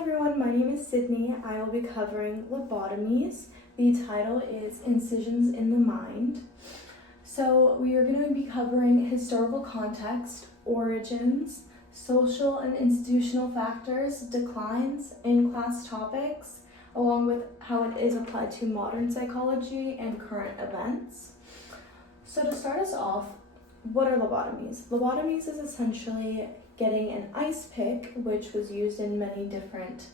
everyone, my name is Sydney. I will be covering lobotomies. The title is Incisions in the Mind. So we are going to be covering historical context, origins, social and institutional factors, declines, in-class topics, along with how it is applied to modern psychology and current events. So to start us off, what are lobotomies? Lobotomies is essentially getting an ice pick, which was used in many different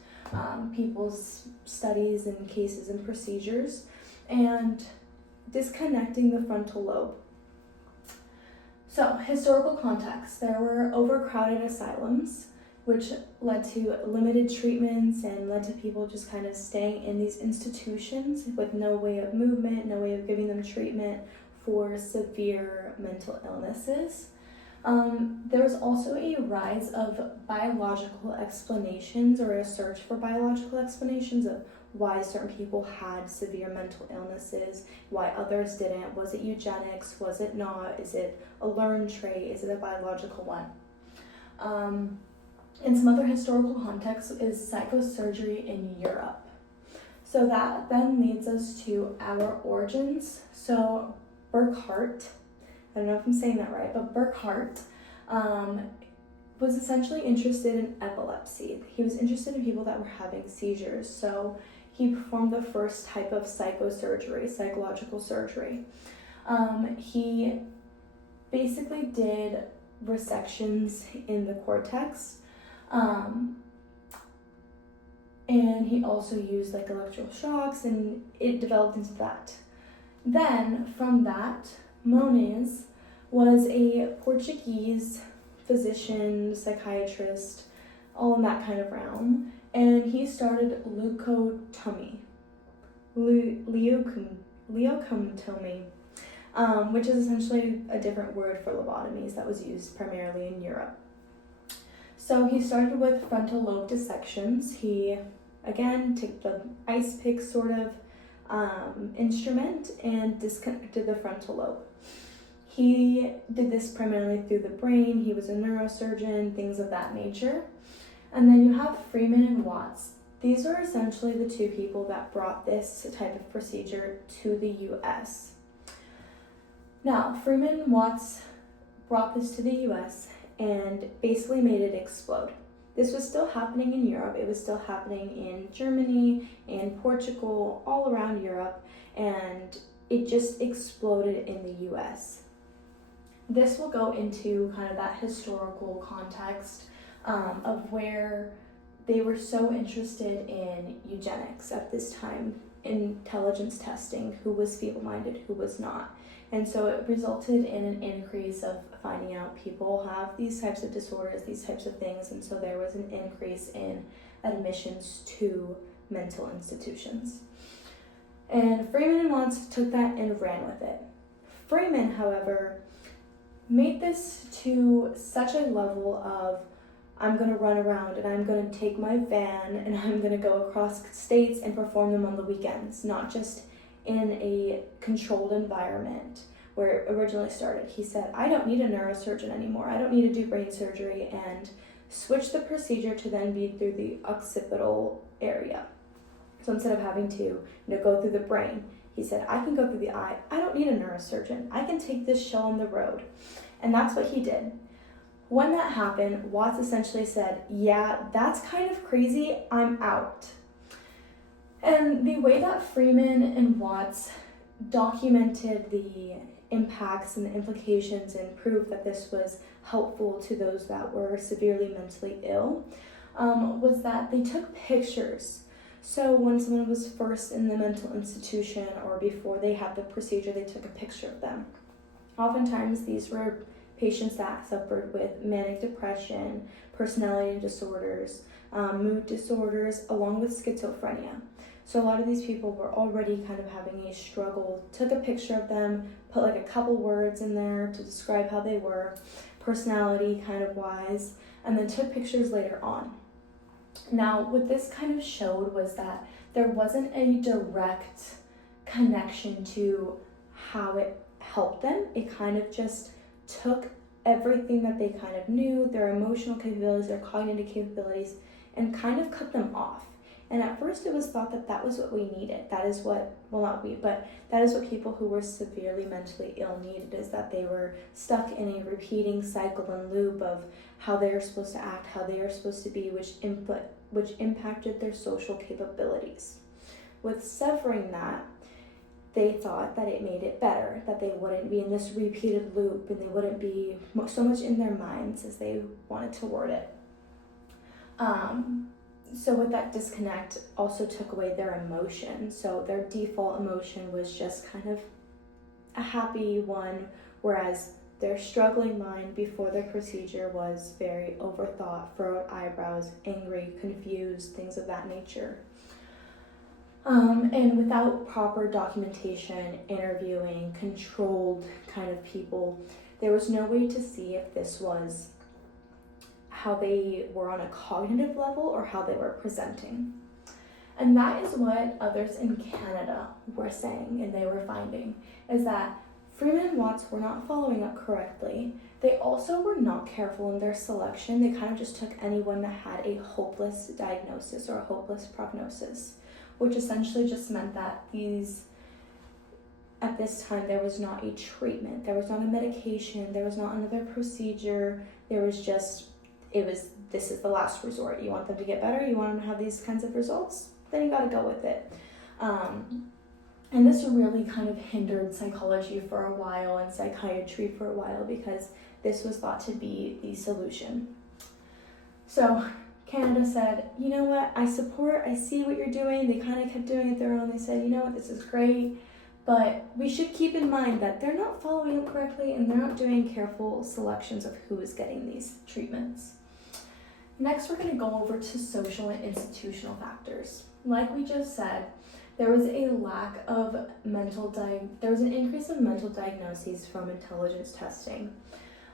people's studies and cases and procedures, and disconnecting the frontal lobe. So, historical context. There were overcrowded asylums, which led to limited treatments and led to people just kind of staying in these institutions with no way of movement, no way of giving them treatment for severe mental illnesses. There was also a rise of biological explanations, or a search for biological explanations of why certain people had severe mental illnesses, why others didn't. Was it eugenics? Was it not? Is it a learned trait? Is it a biological one? In some other historical contexts is psychosurgery in Europe. So that then leads us to our origins. So Burckhardt, I don't know if I'm saying that right, but Burckhardt was essentially interested in epilepsy. He was interested in people that were having seizures, so he performed the first type of psychosurgery, psychological surgery. He basically did resections in the cortex, and he also used like electroshocks, and it developed into that. Then from that, Moniz was a Portuguese physician, psychiatrist, all in that kind of realm, and he started leucotomy, which is essentially a different word for lobotomies that was used primarily in Europe. So he started with frontal lobe dissections. He, again, took the ice pick sort of instrument and disconnected the frontal lobe. He did this primarily through the brain. He was a neurosurgeon, things of that nature. And then you have Freeman and Watts. These are essentially the two people that brought this type of procedure to the US. Now, Freeman and Watts brought this to the US and basically made it explode. This was still happening in Europe. It was still happening in Germany and Portugal, all around Europe, and it just exploded in the US. This will go into kind of that historical context of where they were so interested in eugenics at this time, intelligence testing, who was feeble-minded, who was not. And so it resulted in an increase of finding out people have these types of disorders, these types of things, and so there was an increase in admissions to mental institutions. And Freeman and Watts took that and ran with it. Freeman, however, made this to such a level of, I'm going to run around and I'm going to take my van and I'm going to go across states and perform them on the weekends, not just in a controlled environment where it originally started. He said, I don't need a neurosurgeon anymore. I don't need to do brain surgery, and switch the procedure to then be through the occipital area. So instead of having to go through the brain, he said, I can go through the eye. I don't need a neurosurgeon. I can take this show on the road. And that's what he did. When that happened, Watts essentially said, yeah, that's kind of crazy. I'm out. And the way that Freeman and Watts documented the impacts and the implications and proof that this was helpful to those that were severely mentally ill was that they took pictures. So when someone was first in the mental institution or before they had the procedure, they took a picture of them. Oftentimes these were patients that suffered with manic depression, personality disorders, mood disorders, along with schizophrenia. So a lot of these people were already kind of having a struggle, took a picture of them, put like a couple words in there to describe how they were, personality kind of wise, and then took pictures later on. Now, what this kind of showed was that there wasn't a direct connection to how it helped them. It kind of just took everything that they kind of knew, their emotional capabilities, their cognitive capabilities, and kind of cut them off. And at first it was thought that that was what we needed. That is what, well, not we, but that is what people who were severely mentally ill needed, is that they were stuck in a repeating cycle and loop of how they are supposed to act, how they are supposed to be, which impacted their social capabilities. With severing that, they thought that it made it better, that they wouldn't be in this repeated loop and they wouldn't be so much in their minds as they wanted to word it. So with that disconnect also took away their emotion. So their default emotion was just kind of a happy one, whereas their struggling mind before their procedure was very overthought, furrowed eyebrows, angry, confused, things of that nature. And without proper documentation, interviewing, controlled kind of people, there was no way to see if this was how they were on a cognitive level or how they were presenting. And that is what others in Canada were saying and they were finding, is that Freeman and Watts were not following up correctly. They also were not careful in their selection. They kind of just took anyone that had a hopeless diagnosis or a hopeless prognosis, which essentially just meant that at this time, there was not a treatment, there was not a medication, there was not another procedure, there was just, this is the last resort. You want them to get better, you want them to have these kinds of results, then you gotta go with it. And this really kind of hindered psychology for a while and psychiatry for a while, because this was thought to be the solution. So Canada said, you know what, I see what you're doing. They kind of kept doing it their own. They said, you know what, this is great, but we should keep in mind that they're not following up correctly and they're not doing careful selections of who is getting these treatments. Next, we're going to go over to social and institutional factors. Like we just said, there was an increase of mental diagnoses from intelligence testing,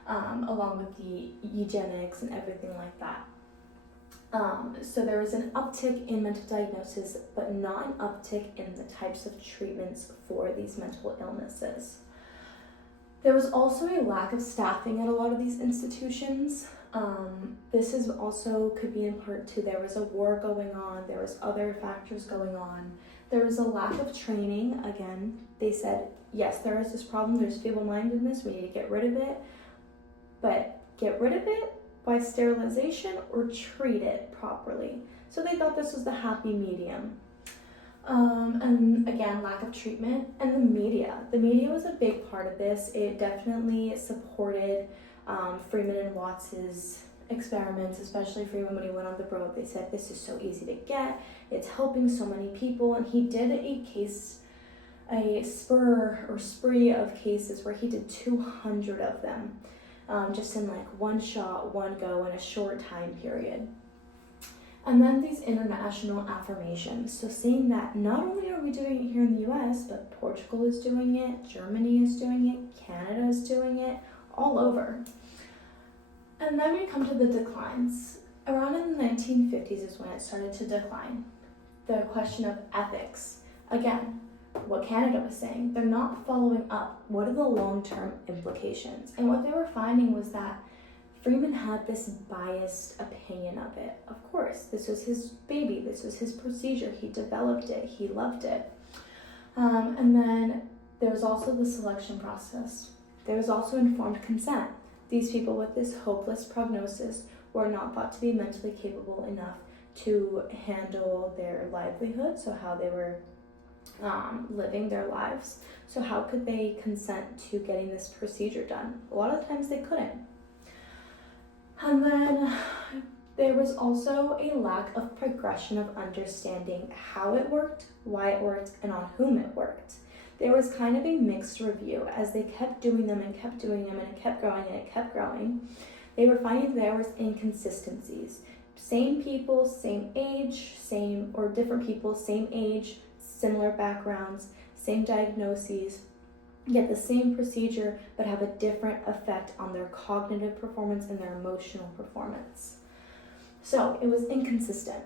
along with the eugenics and everything like that. So there was an uptick in mental diagnosis, but not an uptick in the types of treatments for these mental illnesses. There was also a lack of staffing at a lot of these institutions. This is also could be in part to there was a war going on, there was other factors going on. There was a lack of training. Again, they said, yes, there is this problem, there's feeble-mindedness, we need to get rid of it, but get rid of it by sterilization or treat it properly. So they thought this was the happy medium. And again, lack of treatment. And the media. The media was a big part of this. It definitely supported Freeman and Watts's experiments, especially Freeman when he went on the road. They said, this is so easy to get, it's helping so many people. And he did a spree of cases where he did 200 of them. Just in like one shot, one go in a short time period. And then these international affirmations. So seeing that not only are we doing it here in the US, but Portugal is doing it, Germany is doing it, Canada is doing it, all over. And then we come to the declines. Around in the 1950s is when it started to decline. The question of ethics. Again, what Canada was saying, they're not following up. What are the long-term implications? And what they were finding was that Freeman had this biased opinion of it. Of course, this was his baby, this was his procedure, he developed it, he loved it. And then there was also the selection process. There was also informed consent. These people with this hopeless prognosis were not thought to be mentally capable enough to handle their livelihood, so how they were living their lives. So how could they consent to getting this procedure done? A lot of times they couldn't. And then there was also a lack of progression of understanding how it worked, why it worked, and on whom it worked. There was kind of a mixed review as they kept doing them and kept doing them and it kept growing and it kept growing. They were finding there was inconsistencies. Same people, same age, different people, same age, similar backgrounds, same diagnoses, get the same procedure, but have a different effect on their cognitive performance and their emotional performance. So it was inconsistent.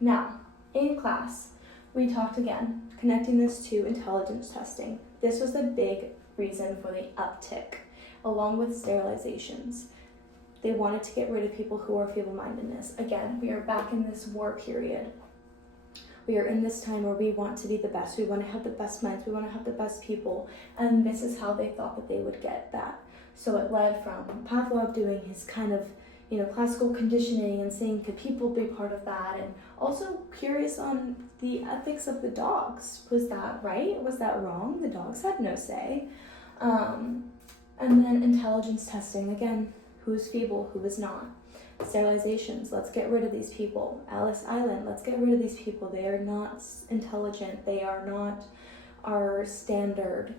Now, in class, we talked again, connecting this to intelligence testing. This was the big reason for the uptick, along with sterilizations. They wanted to get rid of people who are feeble-mindedness. Again, we are back in this war period. We are in this time where we want to be the best. We want to have the best minds. We want to have the best people. And this is how they thought that they would get that. So it led from Pavlov doing his kind of, classical conditioning and saying, could people be part of that? And also curious on the ethics of the dogs. Was that right? Was that wrong? The dogs had no say. And then intelligence testing. Again, who's feeble, who is not. Sterilizations, let's get rid of these people. Ellis Island, let's get rid of these people. They are not intelligent. They are not our standard.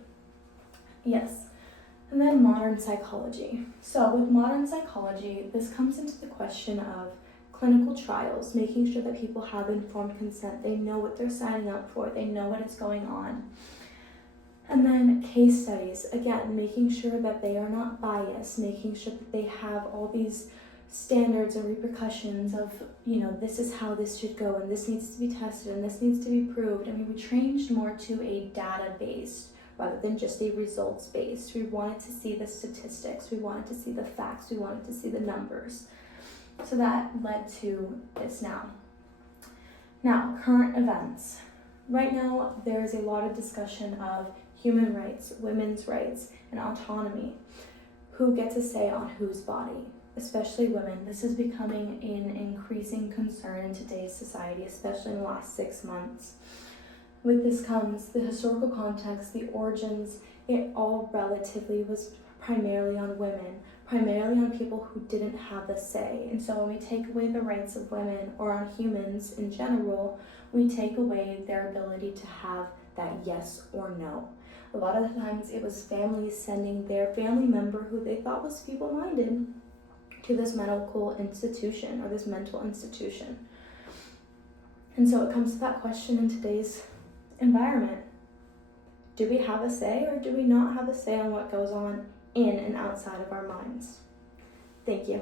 Yes. And then modern psychology. So with modern psychology, this comes into the question of clinical trials, making sure that people have informed consent. They know what they're signing up for. They know what is going on. And then case studies, again, making sure that they are not biased, making sure that they have all these standards and repercussions of, this is how this should go, and this needs to be tested, and this needs to be proved. I mean, we changed more to a data-based rather than just a results-based. We wanted to see the statistics, we wanted to see the facts, we wanted to see the numbers. So that led to this now. Now, current events. Right now, there is a lot of discussion of human rights, women's rights, and autonomy. Who gets a say on whose body? Especially women. This is becoming an increasing concern in today's society, especially in the last 6 months. With this comes the historical context, the origins. It all relatively was primarily on women, primarily on people who didn't have a say. And so when we take away the rights of women, or on humans in general, we take away their ability to have that yes or no. A lot of the times it was families sending their family member who they thought was feeble-minded to this medical institution or this mental institution. And so it comes to that question in today's environment. Do we have a say, or do we not have a say on what goes on in and outside of our minds? Thank you.